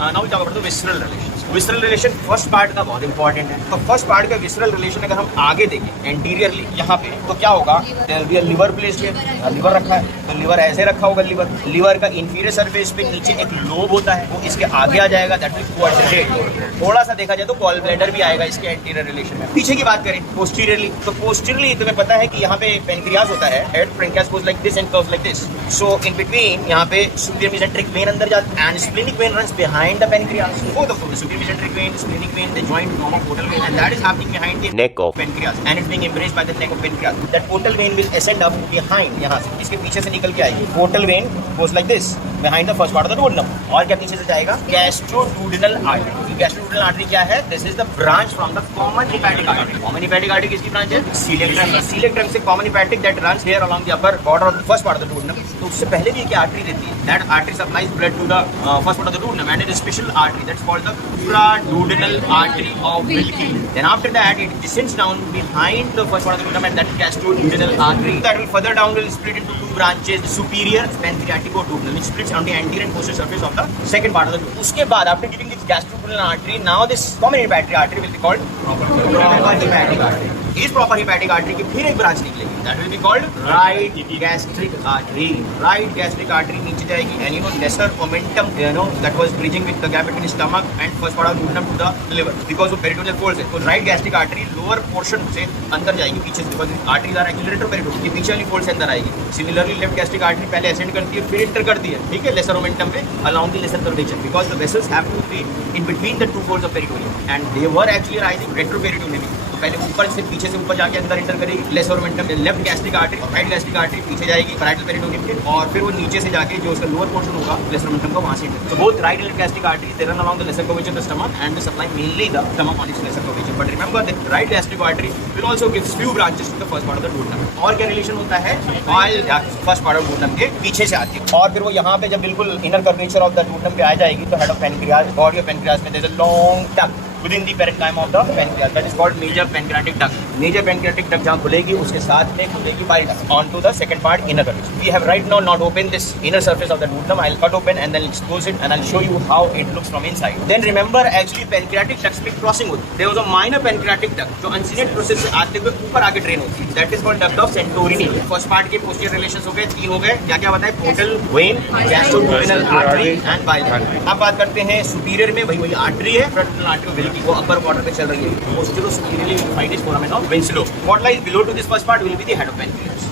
Now we talk about the visceral relation. Visceral relation first part का बहुत important है। तो फर्स्ट पार्ट का विसरल रिलेशन अगर हम आगे देखें एंटीरियरली यहाँ पे, तो क्या होगा, लिवर प्लेस्ड है, लिवर रखा है, तो लिवर ऐसे रखा होगा। लिवर का इंफीरियर सरफेस पे नीचे एक लोब होता है, वो इसके आगे आ जाएगा, दैट विल कोऑर्डिनेट। थोड़ा सा देखा जाए तो गॉल ब्लैडर भी आएगा इसके एंटीरियर रिलेशन में। पीछे की बात करें पोस्टीरियरली, तो पोस्टीरियरली तुम्हें पता है कि यहाँ पे पेनक्रियास होता है, head pancreas goes like this and curves like this. So in between यहाँ पे सुपीरियर मेसेंट्रिक वेन अंदर जाता है and splenic when runs behind the pancreas. Both of superior mesenteric when, splenic vein, they join to form a portal vein, and that is happening behind the neck of pancreas, and it's being embraced by the neck of pancreas. That portal vein will ascend up behind, यहाँ से इसके पीछे से निकल के आएगी। Portal vein goes like this behind the first part of the duodenum, और क्या पीछे से जाएगा, gastroduodenal artery। gastroduodenal artery क्या है? This is the branch from the common hepatic artery। common hepatic artery किसकी branch है? celiac trunk। celiac trunk से common hepatic that runs here along the upper border of the first part of the duodenum। तो उससे पहले भी एक artery रहती है, that artery supplies blood to the first part of the duodenum, and it is a special artery that's called the supraduodenal artery of Wilkie. Then after that it descends down behind the first part of the duodenum, and that gastroduodenal artery that will further down will split into two branches, superior pancreaticoduodenal, which splits on the anterior and posterior surface of the second part of the duodenum. उसके बाद after giving this gastroduodenal artery, now this common hepatic artery will be called proper hepatic artery। इस proper hepatic artery की फिर एक branch निकलेगी, that will be called right gastric artery। right gastric artery नीचे जाएगी, and you know lesser omentum, you know, that was bridging with the gap between stomach and first part of the duodenum to the liver because of peritoneal folds है। तो right gastric artery lower portion से अंदर जाएगी पीछे से, because arteries are actually retroperitoneal, ये पीछे वाली fold से अंदर आएगी। Similarly left gastric artery पहले ascend करती है, फिर enter करती है, ठीक है, lesser omentum पे along the lesser curvature, because the vessels have to be in between the two folds of peritoneum, and they were actually rising retroperitoneally। पहले ऊपर से पीछे से ऊपर जाके अंदर इंटर करेगी लेसर ओमेंटम में, लेफ्ट गैस्ट्रिक आर्टरी और राइट गैस्ट्रिक आर्टरी पीछे जाएगी पैराइटल पेरिटोनियम के, और फिर वो नीचे से जाके जो उसका लोअर पोर्शन होगा लेसर ओमेंटम का वहां से इंटर। तो both right and left gastric artery they run along the lesser curvature of the stomach and they supply mainly the stomach on its lesser curvature. But remember that right gastric artery will also gives few branches to the first part of the duodenum। और क्या relation होता है, ऑयल first part of duodenum के पीछे से आती है, और फिर वो यहाँ पे जब बिल्कुल inner curvature of the duodenum पे आ जाएगी, तो head of pancreas, body of pancreas में there is a long duct within the parenchyma of the pancreas, that is called major pancreatic duct। major pancreatic duct जहाँ खुलेगी उसके साथ में खुलेगी bile duct onto the second part inner curvature। we have right now not opened this inner surface of the duodenum, I'll cut open and then expose it and I'll show you how it looks from inside। then remember actually pancreatic ducts में crossing होती है, there was a minor pancreatic duct जो uncinate process से आते हुए ऊपर आगे drain होती है, that is called duct of Santorini। first part के posterior relations हो गए, 3 हो गए, क्या क्या बताए, portal vein, gastroduodenal artery and bile duct। अब बात करते हैं superior में, वही artery है, frontal artery Wilkie, वो upper quarter चल रही है, posterior superiorly we find is foramen of Winslow। what lies below to this first part will be the head of pancreas।